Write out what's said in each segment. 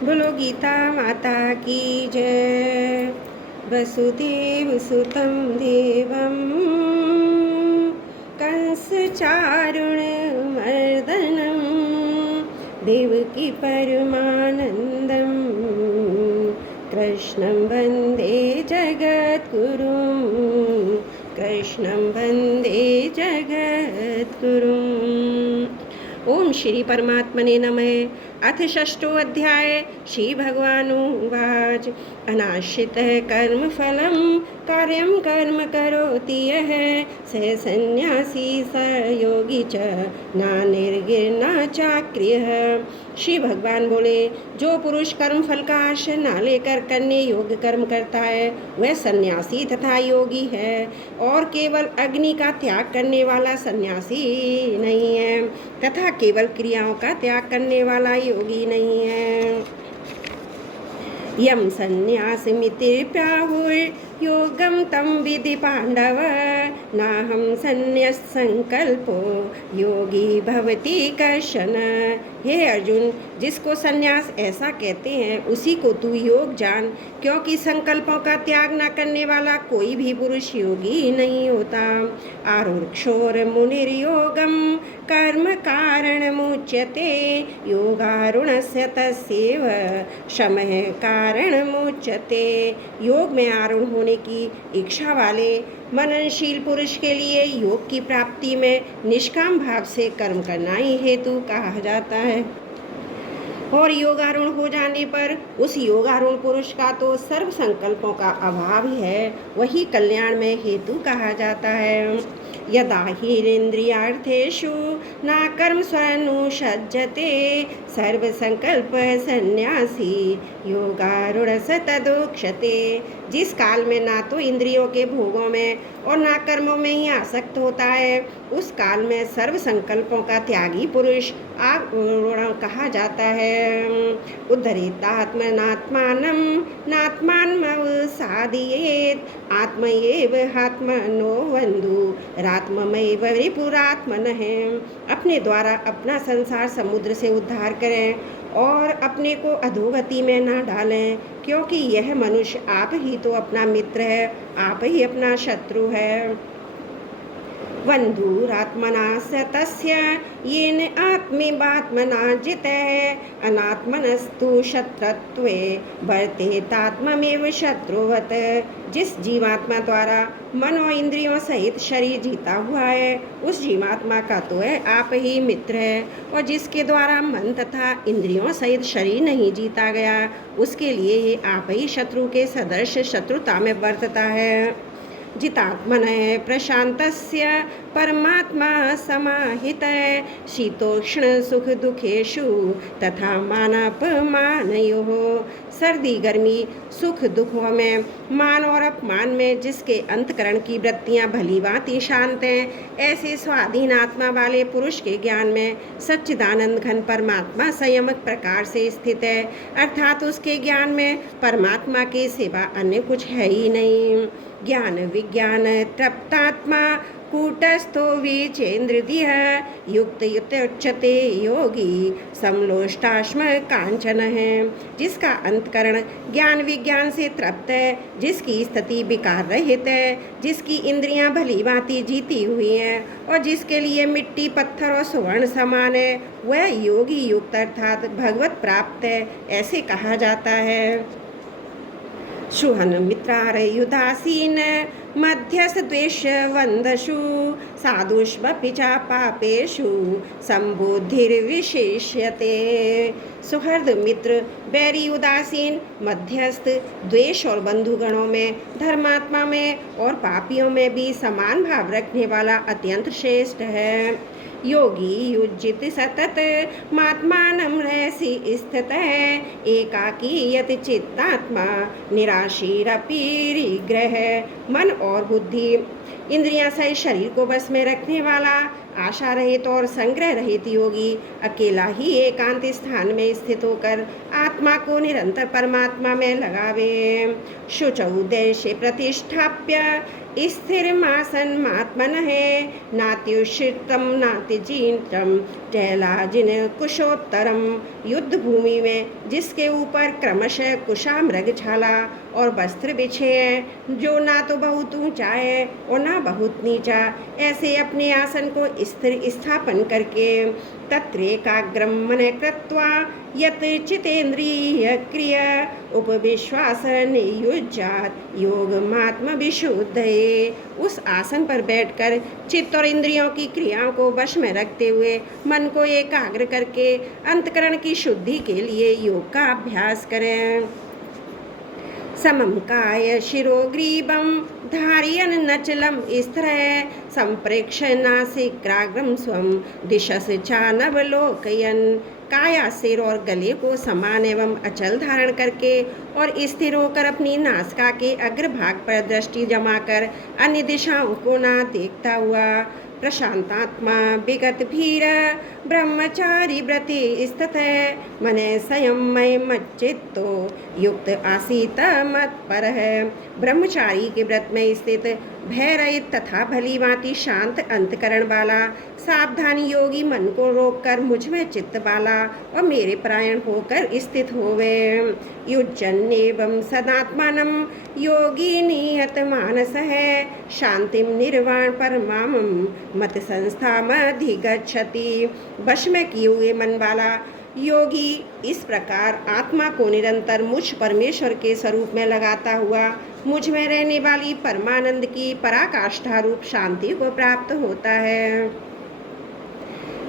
बोलो गीता माता की जय। वसुदेव सुतं देवं कंसचारुणमर्दनं देवकी परमानन्दं कृष्णं वन्दे जगद्गुरुं कृष्णं वन्दे जगद्गुरुं। ओम श्री परमात्मने नमः। अथ षष्ठो अध्याय। श्री भगवानुवाच अनाश्रितः कर्म फलं कार्यं कर्म करोति यः स सन्यासी स योगी च न निर्गिर चाक्रियः। श्री भगवान बोले, जो पुरुष कर्म फल का आश्रय न लेकर करने योग्य कर्म करता है वह सन्यासी तथा योगी है, और केवल अग्नि का त्याग करने वाला सन्यासी नहीं है तथा केवल क्रियाओं का त्याग करने वाला योगी नहीं है। यम संन्यासमिति प्राहुर्योगं तं विधि पांडव नाहं संन्यास संकल्पो योगी भवति कश्चन। हे अर्जुन, जिसको संन्यास ऐसा कहते हैं उसी को तू योग जान, क्योंकि संकल्पों का त्याग न करने वाला कोई भी पुरुष योगी नहीं होता। आरुक्षोर मुनिर्योगम कर्म कारणमुच्यते योगारुणस्य तस्यैव शमः कारणमुच्यते। योग में आरूढ़ होने की इच्छा वाले मननशील पुरुष के लिए योग की प्राप्ति में निष्काम भाव से कर्म करना ही हेतु कहा जाता है, और योगारूढ़ हो जाने पर उस योगारूढ़ पुरुष का तो सर्व संकल्पों का अभाव ही है, वही कल्याण में हेतु कहा जाता है। यदा हिरेन्द्रियार्थेषु न कर्म स्वनुषज्जते सर्वसंकल्प सन्यासी योगारूढ़ स तदोक्षते। जिस काल में ना तो इंद्रियों के भोगों में और ना कर्मों में ही आसक्त होता है, उस काल में सर्व संकल्पों का त्यागी पुरुष आरूढ़ कहा जाता है। उद्धरेतात्मनात्मानं नात्मानमवसादयेत् आत्मैव आत्मनो बन्धुरात्मैव रिपुरात्मनः। अपने द्वारा अपना संसार समुद्र से उद्धार करें और अपने को अधोगति में न डालें, क्योंकि यह मनुष्य आप ही तो अपना मित्र है, आप ही अपना शत्रु है। बन्धुरात्मना स तस्य येन आत्मीवात्मना जितः अनात्मनस्तु शत्रुत्वे वर्तेतात्ममेव शत्रुवत्। जिस जीवात्मा द्वारा मन और इंद्रियों सहित शरीर जीता हुआ है उस जीवात्मा का तो है आप ही मित्र है, और जिसके द्वारा मन तथा इंद्रियों सहित शरीर नहीं जीता गया उसके लिए ये आप ही शत्रु के सदृश शत्रुता में वर्तता है। जितात्मनः प्रशान्तस्य परमात्मा समाहितः शीतोष्ण सुख दुखेषु तथा मानापमानयोः। सर्दी गर्मी सुख दुखों में मान और अपमान में जिसके अंतकरण की वृत्तियां भली भांति शांत हैं, ऐसे स्वाधीन आत्मा वाले पुरुष के ज्ञान में सच्चिदानंद घन परमात्मा संयमक प्रकार से स्थित है, अर्थात उसके ज्ञान में परमात्मा के सिवा अन्य कुछ है ही नहीं। ज्ञान विज्ञान तृप्तात्मा कूटस्थो विचेन्द्रियः युक्त उच्यते योगी समलोष्टाश्म कांचन है। जिसका अंतकरण ज्ञान विज्ञान से तृप्त है, जिसकी स्थिति विकार रहित है, जिसकी इंद्रियां भली भांति जीती हुई हैं और जिसके लिए मिट्टी पत्थर और सुवर्ण समान है, वह योगी युक्त अर्थात भगवत प्राप्त है, ऐसे कहा जाता है। शुहन मित्रारयुदासीन मध्यस्थ द्वेष वंदशु साधुष्वपि च पापेषु संबुद्धिर्विशेष्यते। सुहृद मित्र, बैरी उदासीन, मध्यस्थ, द्वेष और बंधुगणों में, धर्मात्मा में और पापियों में भी समान भाव रखने वाला अत्यंत श्रेष्ठ है। योगी युज्जित सतत मात्मानं रहसि स्थितः एकाकी यत चित्तात्मा निराशीरपि ग्रह। मन और बुद्धि इंद्रियां सहित शरीर को बस में रखने वाला आशा रहित और संग्रह रहित योगी अकेला ही एकांत स्थान में स्थित होकर आत्मा को निरंतर परमात्मा में लगावे। शुचौ देशे प्रतिष्ठाप्य स्थिरमासन्मात्मनः नात्युषितम नातिजीतम जयलाजिन कुशोत्तरम। युद्ध भूमि में जिसके ऊपर क्रमशः कुशा मृगछाला और वस्त्र बिछे हैं, जो ना तो बहुत ऊंचा है और ना बहुत नीचा, ऐसे अपने आसन को स्थिर स्थापन करके तत्रैकाग्रम मनः कृत्वा यत् चितेन्द्रिय क्रिया उपविश्वास नियुज्यात् योगमात्म विशुद्धये। उस आसन पर बैठकर चित्त और इंद्रियों की क्रियाओं को वश में रखते हुए मन को एकाग्र करके अंतकरण की शुद्धि के लिए योग का अभ्यास करें। समम काय शिरोग्रीवं धारयन् नचलं स्थिरः संप्रेक्ष्य नासिकाग्रं स्वं दिशस चानवलोकयन्। काया सिर और गले को समान एवं अचल धारण करके और स्थिर होकर अपनी नासिका के अग्रभाग पर दृष्टि जमाकर अन्य दिशाओं को ना देखता हुआ प्रशांतात्मा विगत भीर ब्रह्मचारी व्रते स्थितः मन संयममय मच्चित्तो युक्त आसीत मत्पर है। ब्रह्मचारी के व्रत में स्थित भय रहित तथा भली भांति शांत अंतकरण वाला सावधानी योगी मन को रोककर मुझ में चित्त वाला और मेरे परायण होकर स्थित होवे। युज्जन्नेवं सदात्मानं योगी नियत मानस है शांतिम निर्वाण परमामं मत संस्थामधिगच्छति। वश में किए हुए मन वाला योगी इस प्रकार आत्मा को निरंतर मुझ परमेश्वर के स्वरूप में लगाता हुआ मुझ में रहने वाली परमानंद की पराकाष्ठा रूप शांति को प्राप्त होता है।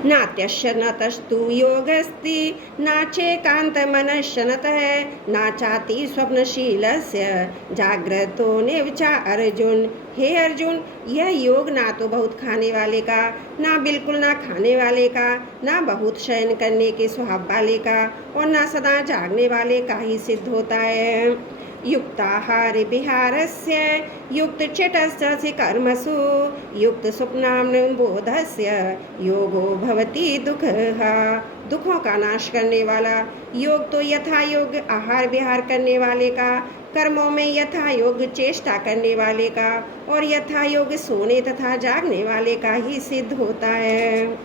नात्यस्य नतस्तु योगस्ति नाचेकांत मनश्शनतः नाचाति स्वप्नशीलस्य जाग्रतो निवचा अर्जुन। हे अर्जुन, यह योग ना तो बहुत खाने वाले का, ना बिल्कुल ना खाने वाले का, ना बहुत शयन करने के स्वभाव वाले का और ना सदा जागने वाले का ही सिद्ध होता है। युक्ताहार विहारस्य युक्त चेतस्य कर्मसु युक्त स्वप्नानुबोधस्य योगो भवति दुःखः। दुखों का नाश करने वाला योग तो यथा योग आहार विहार करने वाले का, कर्मों में यथा योग चेष्टा करने वाले का और यथा योग सोने तथा जागने वाले का ही सिद्ध होता है।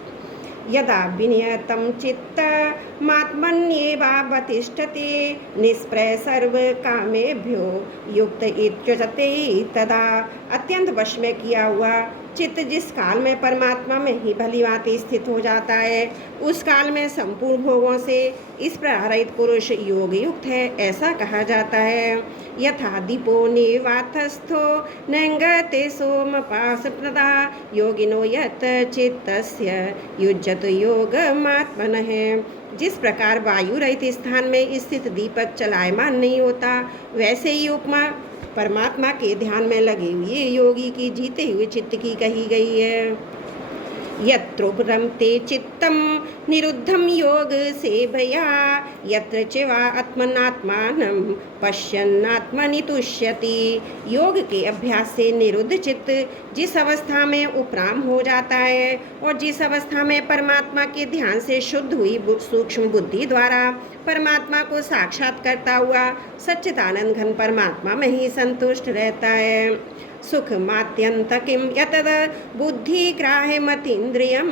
यदा विनियतं चित्तमात्मन्येवावतिष्ठते निष्प्रय सर्व कामेभ्यो युक्त इत्युच्यते तदा। अत्यंत वश में किया हुआ चित्त जिस काल में परमात्मा में ही भली भांति स्थित हो जाता है, उस काल में संपूर्ण भोगों से इस प्रहरित पुरुष योग युक्त है, ऐसा कहा जाता है। यथा दीपो निवातस्थो नंगते सोमपासप्रदा योगिनो यत चित्तस्य युज्यत योगमात्मनः। जिस प्रकार वायु रहित स्थान में स्थित दीपक चलायमान नहीं होता, वैसे ही उपमा परमात्मा के ध्यान में लगे हुए योगी की जीते हुए चित्त की कही गई है। यत्र रमते चित्तम निरुद्धम योग सेवया यत्र च वा आत्मनात्मानं पश्यन्नात्मनि तुष्यति। योग के अभ्यास से निरुद्ध चित्त जिस अवस्था में उपराम हो जाता है और जिस अवस्था में परमात्मा के ध्यान से शुद्ध हुई सूक्ष्म बुद्धि द्वारा परमात्मा को साक्षात करता हुआ सच्चिदानंद घन परमात्मा में ही संतुष्ट रहता है। सुख मात्यंत किम यतद बुद्धि ग्राह्यमतीन्द्रियं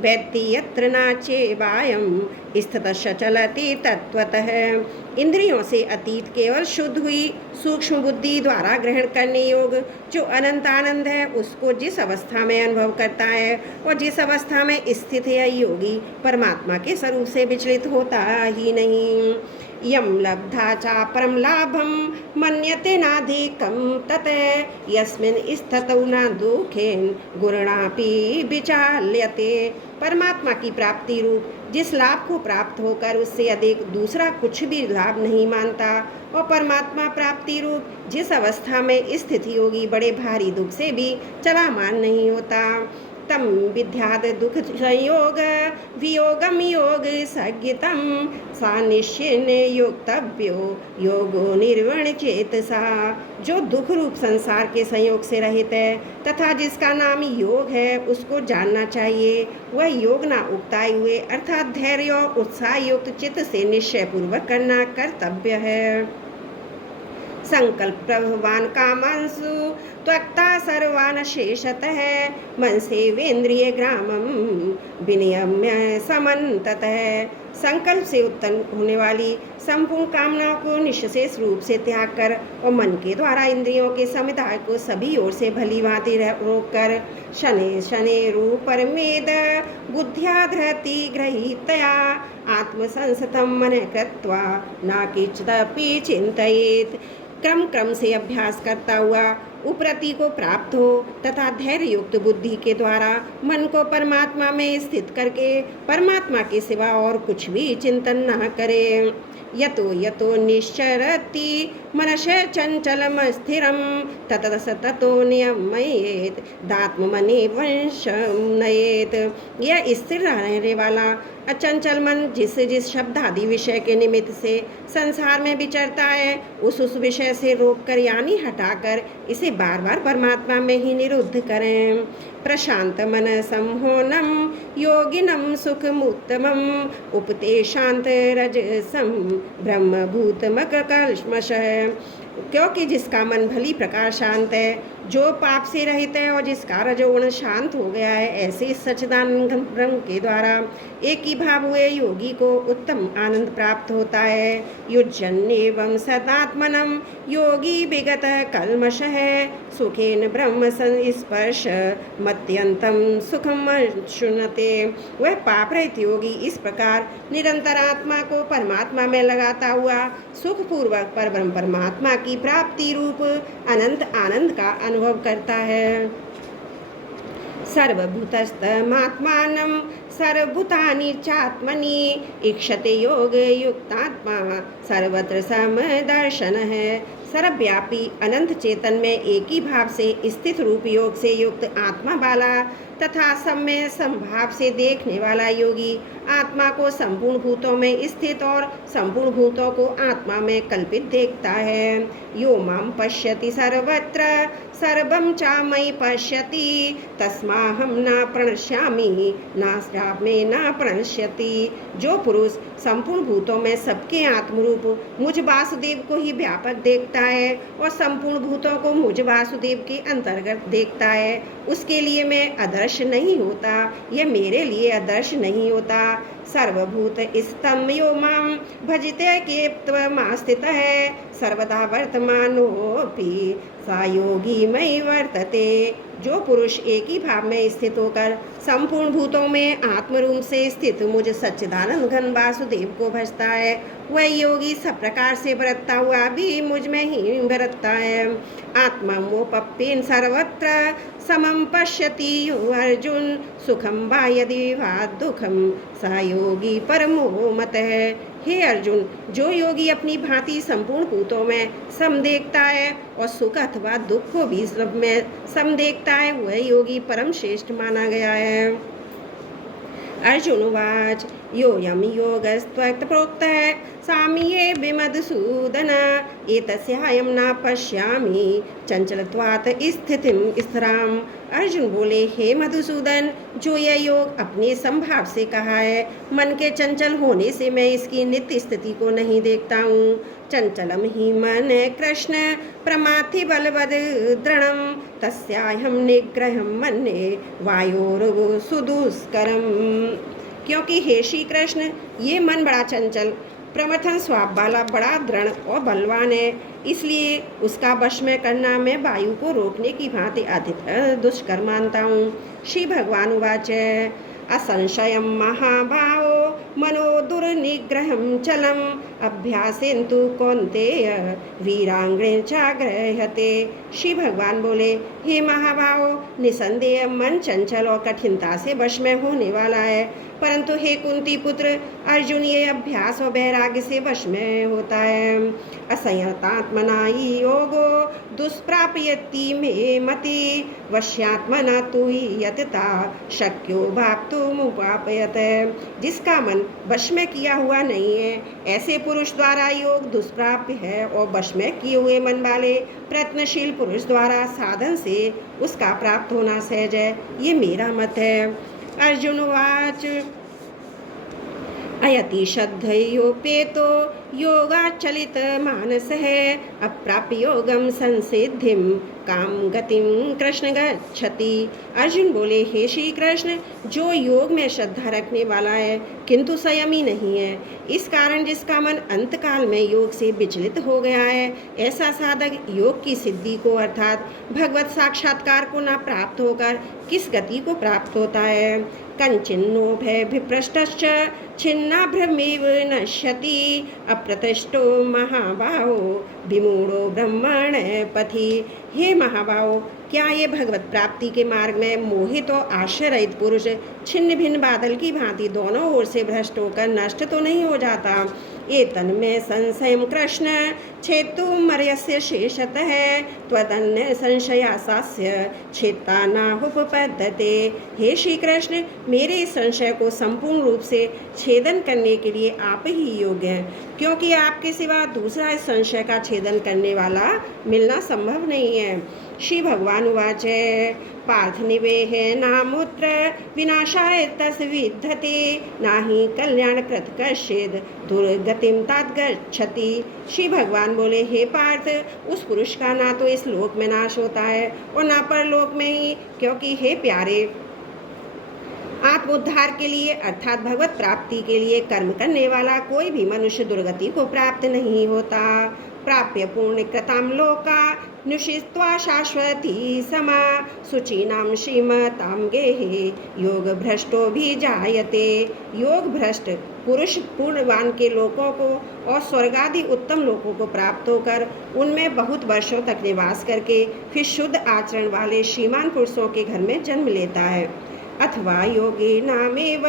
वेत्ति यत्र नाचेवायं स्थितश्च चलति तत्वतः। इंद्रियों से अतीत केवल शुद्ध हुई सूक्ष्म बुद्धि द्वारा ग्रहण करने योग जो अनंत आनंद है, उसको जिस अवस्था में अनुभव करता है और जिस अवस्था में स्थित है योगी परमात्मा के स्वरूप से विचलित होता ही नहीं। यम लब्धा चापरम लाभम मन्यते नाधिकम तत यस्मिन् स्थितौ न दुखेन गुरुणापि विचाल्यते। परमात्मा की प्राप्ति रूप जिस लाभ को प्राप्त होकर उससे अधिक दूसरा कुछ भी लाभ नहीं मानता और परमात्मा प्राप्ति रूप जिस अवस्था में स्थित योगी बड़े भारी दुख से भी चलामान नहीं होता। तं विद्याद् दुःख संयोग वियोगम योग संज्ञितं सा निश्चयेन योक्तव्यो योगो निर्वण चेतसा। जो दुख रूप संसार के संयोग से रहित है तथा जिसका नाम योग है उसको जानना चाहिए। वह योग ना उगताए हुए अर्थात धैर्य और उत्साह युक्त चित्त से निश्चय पूर्वक करना कर्तव्य है। संकल्प प्रभवान कामांसु त्वक्ता सर्वान शेषतः मन सेवेन्द्रिय ग्रामम विनियम्य समन्ततः। संकल्प से उत्पन्न होने वाली संपूर्ण कामनाओं को निःशेष रूप से त्याग कर और मन के द्वारा इंद्रियों के समुदाय को सभी ओर से भली भांति रोक कर शनै शनै रूपरमेद बुद्ध्या धृति गृहीतया आत्मसंसतं मन कृत्वा न किंचिदपि चिंतयेत्। क्रम क्रम से अभ्यास करता हुआ उपरति को प्राप्त हो तथा धैर्य युक्त बुद्धि के द्वारा मन को परमात्मा में स्थित करके परमात्मा के सिवा और कुछ भी चिंतन न करे। यतो यतो निश्चरति मनस्य चंचलम स्थिरम ततस ततो नियमयेत दात्मनि वंशम नयेत। यह स्थिर रहने वाला अचंचल मन जिस जिस शब्द आदि विषय के निमित्त से संसार में विचरता है उस विषय से रोककर यानी हटाकर इसे बार बार परमात्मा में ही निरुद्ध करें। प्रशांत मन संहोनम योगिनम सुखमुत्तमम उपते शांत रजसम ब्रह्मभूतमक कल्मष। क्योंकि जिसका मन भली प्रकार शांत है, जो पाप से रहित है और जिसका रजोगुण शांत हो गया है, ऐसे सच्चिदानंद ब्रह्म के द्वारा एक ही भाव हुए योगी को उत्तम आनंद प्राप्त होता है। युज्यन्नेवं सदात्मनं योगी विगत कल्मष है सुखेन ब्रह्म संस्पर्श मत्यंतम सुखम शुनते। वह पाप रहित योगी इस प्रकार निरंतर आत्मा को परमात्मा में लगाता हुआ सुखपूर्वक परब्रह्म परमात्मा की प्राप्ति रूप अनंत आनंद का अनुभव करता है। सर्वभूतस्थमात्मानं सर्वभूतानि चात्मनि ईक्षते योग युक्तात्मा सर्वत्र समदर्शन है। सर्वव्यापी अनंत चेतन में एक ही भाव से स्थित रूप योग से युक्त आत्मा वाला तथा सब में संभाव से देखने वाला योगी आत्मा को संपूर्ण भूतों में स्थित और संपूर्ण भूतों को आत्मा में कल्पित देखता है। यो माम पश्यति सर्वत्र सर्वं चामयि पश्यति तस्माहं न प्रणश्यामि नास्यामि न प्रणश्यति। जो पुरुष संपूर्ण भूतों में सबके आत्मरूप मुझ वासुदेव को ही व्यापक देखता है और संपूर्ण भूतों को मुझ वासुदेव के अंतर्गत देखता है उसके लिए मैं अदर्श नहीं होता, यह मेरे लिए अदर्श नहीं होता। सर्वभूत स्तम यो माम भजते केत्वमास्थित है सर्वदा वर्तमानोपि सा योगी मयि वर्तते। जो पुरुष एक ही भाव में स्थित होकर संपूर्ण भूतों में आत्मरूप से स्थित मुझ सच्चिदानंद घन वासुदेव को भजता है वह योगी सब प्रकार से बरतता हुआ भी मुझ में ही बरतता है। आत्मोपप्येन सर्वत्र समं पश्यति यो अर्जुन सुखम वा यदि वा दुखम सा योगी परमो मतः। हे अर्जुन, जो योगी अपनी भांति संपूर्ण भूतों में सम देखता है और सुख अथवा दुख को भी सब में सम देखता है वह योगी परम श्रेष्ठ माना गया है। अर्जुन उवाच योऽयं योगस्त्वत् प्रोक्तः साम्ये विमधुसूदन एतस्यायं न पश्यामि चंचलत्वात् स्थितिं स्थिराम्। अर्जुन बोले, हे मधुसूदन, जो यह योग अपने संभाव से कहा है मन के चंचल होने से मैं इसकी नित्य स्थिति को नहीं देखता हूँ। चंचलम ही मन कृष्ण प्रमाथि बलवद दृढ़म तस्याहं निग्रहं मन्ये वायोर्गो सुदुष्करम। क्योंकि हे श्री कृष्ण, ये मन बड़ा चंचल प्रमथन स्वभाव वाला बड़ा दृढ़ और बलवान है, इसलिए उसका वश में करना मैं वायु को रोकने की भांति अधिक दुष्कर मानता हूँ। श्री भगवान उवाच असंशयं महाभावो मनो दुर्निग्रहं चलम अभ्यासेन तु कौन्तेय वीरांगणे चाग्रह्यते। श्री भगवान बोले, हे महाभाव, निसंदेह मन चंचल और कठिनता से वश में होने वाला है, परंतु हे कुंती पुत्र अर्जुन, ये अभ्यास और वैराग्य से वश में होता है। असंयतात्मना योगो दुष्प्राप्यति मे मति, वश्यात्मना तु यतता शक्यो भाक्तुमुपापयत। जिसका मन वश में किया हुआ नहीं है, ऐसे पुरुष द्वारा योग दुष्प्राप्य है, और वश में किए हुए मन वाले प्रयत्नशील पुरुष द्वारा साधन से उसका प्राप्त होना सहज है। ये मेरा मत है। अर्जुन उवाच, अयति श्रद्धयोपेतो योगाचलित मानसः अप्राप्य योगम संसिद्धिम काम गतिम कृष्ण गच्छति। अर्जुन बोले, हे श्री कृष्ण, जो योग में श्रद्धा रखने वाला है किंतु संयमी नहीं है, इस कारण जिसका मन अंतकाल में योग से विचलित हो गया है, ऐसा साधक योग की सिद्धि को अर्थात भगवत साक्षात्कार को न प्राप्त होकर किस गति को प्राप्त होता है। कंचिन्नो भय विप्रष्टश्च छिन्नाभ्रमेव नश्यति अप्रतिष्ठो महाबाहो विमूढ़ो ब्रह्मण पथि। हे महाबाहो, क्या ये भगवत प्राप्ति के मार्ग में मोहित और आश्रय रहित पुरुष छिन्न भिन्न बादल की भांति दोनों ओर से भ्रष्ट होकर नष्ट तो नहीं हो जाता। एतन्मे संशयं कृष्ण छेत्तुमर्यस्य शेषतः त्वदन्य संशयासास्य छेत्ता नाहुपपद्यते। हे श्री कृष्ण, मेरे इस संशय को संपूर्ण रूप से छेदन करने के लिए आप ही योग्य हैं, क्योंकि आपके सिवा दूसरा इस संशय का छेदन करने वाला मिलना संभव नहीं है। श्री भगवान उवाच, पार्थ निवेह नामुत्र विनाशाय तस् विद्धते नाहि कल्याण कृत कश्चिद दुर्गतिम तात गच्छति। श्री भगवान बोले, हे पार्थ, उस पुरुष का ना तो इस लोक में नाश होता है और ना परलोक में ही, क्योंकि हे प्यारे, आत्मोद्धार के लिए अर्थात भगवत प्राप्ति के लिए कर्म करने वाला कोई भी मनुष्य दुर्गति को प्राप्त नहीं होता। प्राप्य पूर्ण कृताम लोका नुषित्वा शाश्वती समा शुचीनाम श्रीमताम गेहे योग भ्रष्टो भी जायते। योग भ्रष्ट पुरुष पूर्णवान के लोकों को और स्वर्गादि उत्तम लोकों को प्राप्त होकर उनमें बहुत वर्षों तक निवास करके फिर शुद्ध आचरण वाले श्रीमान पुरुषों के घर में जन्म लेता है। अथवा योगी नामेव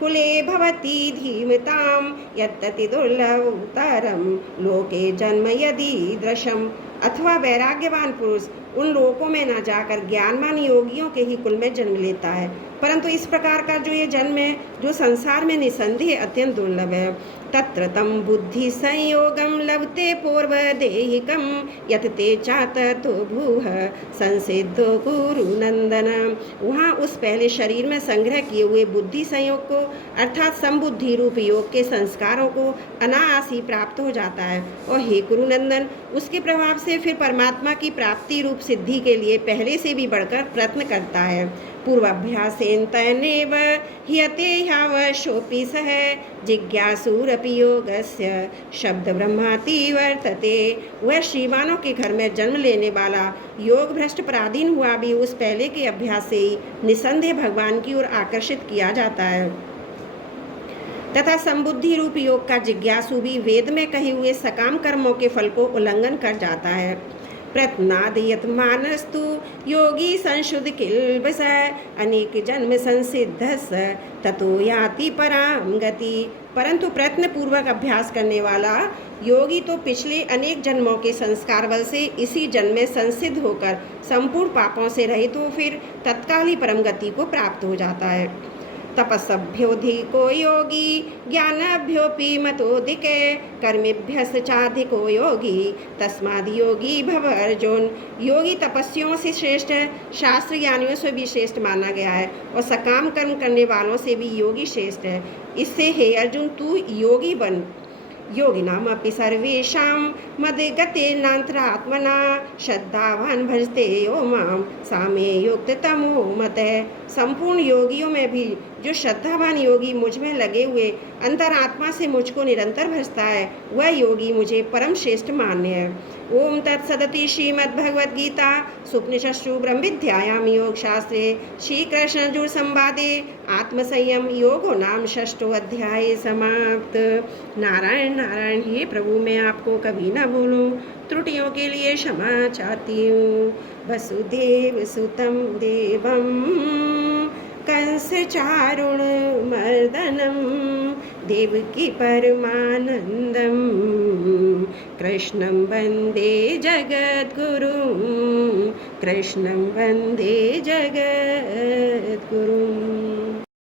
कुले भवति धीमताम यत्तति दुर्लभतरम लोके जन्म यदि दृशम। अथवा वैराग्यवान पुरुष उन लोकों में न जाकर ज्ञानवान योगियों के ही कुल में जन्म लेता है, परंतु इस प्रकार का जो ये जन्म है जो संसार में निसंदेह अत्यंत दुर्लभ है। तत्र तम बुद्धि संयोगम लभते पूर्व देहिकम यतते चात तो भूह संसिद्धो गुरु नंदन। वहाँ उस पहले शरीर में संग्रह किए हुए बुद्धि संयोग को अर्थात संबुद्धि रूप योग के संस्कारों को अनायास ही प्राप्त हो जाता है, और हे कुरुनंदन, उसके प्रभाव से फिर परमात्मा की प्राप्ति रूप सिद्धि के लिए पहले से भी बढ़कर प्रयत्न करता है। पूर्वाभ्यासेन तयनेव ह्यते ह्यावशोऽपि सः जिज्ञासुरपि योगस्य शब्द ब्रह्माति वर्तते। वह श्रीमानों के घर में जन्म लेने वाला योग भ्रष्ट पराधीन हुआ भी उस पहले के अभ्यास से ही निसंदेह भगवान की ओर आकर्षित किया जाता है, तथा संबुद्धि रूप योग का जिज्ञासु भी वेद में कहे हुए सकाम कर्मों के फल को उल्लंघन कर जाता है। प्रत्नादयत मानस्तु योगी संशुद्ध किल्बस अनेक जन्म संसिद्धस ततो याति पराम गति। परंतु प्रयत्न पूर्वक अभ्यास करने वाला योगी तो पिछले अनेक जन्मों के संस्कार बल से इसी जन्म में संसिद्ध होकर संपूर्ण पापों से रहित हो फिर तत्काल ही परम गति को प्राप्त हो जाता है। तपस्भ्योऽधिको योगी ज्ञानाभ्योऽपि मतोऽधिके कर्मेभ्यश्च चाधिको योगी तस्माद् योगी भव अर्जुन। योगी तपस्वियों से श्रेष्ठ है, शास्त्र ज्ञानियों से भी श्रेष्ठ माना गया है, और सकाम कर्म करने वालों से भी योगी श्रेष्ठ है। इससे हे अर्जुन, तू योगी बन। योगिनामपि सर्वेषां मद्गतेनान्तरात्मना श्रद्धावान् भजते यो मां सा मे युक्ततमो मतः। संपूर्ण योगियों में भी जो श्रद्धावान योगी मुझ में लगे हुए अंतरात्मा से मुझको निरंतर भजता है, वह योगी मुझे परम श्रेष्ठ मान्य है। ओम तत्सदति श्रीमद्भगवद्गीता सुपनिषत्सु ब्रह्म विद्यायाम योग शास्त्रे श्री कृष्ण अर्जुन संवादे आत्मसंयम योगो नाम षष्ठो अध्याय समाप्त। नारायण नारायण। हे प्रभु, मैं आपको कभी न भूलूं, त्रुटियों के लिए क्षमा चाहती हूँ। वसुदेव सुतं देवं कंस चारुण मर्दनम देवकी परमानंदम कृष्णं वंदे जगद्गुरुं कृष्णं वंदे जगद्गुरुं।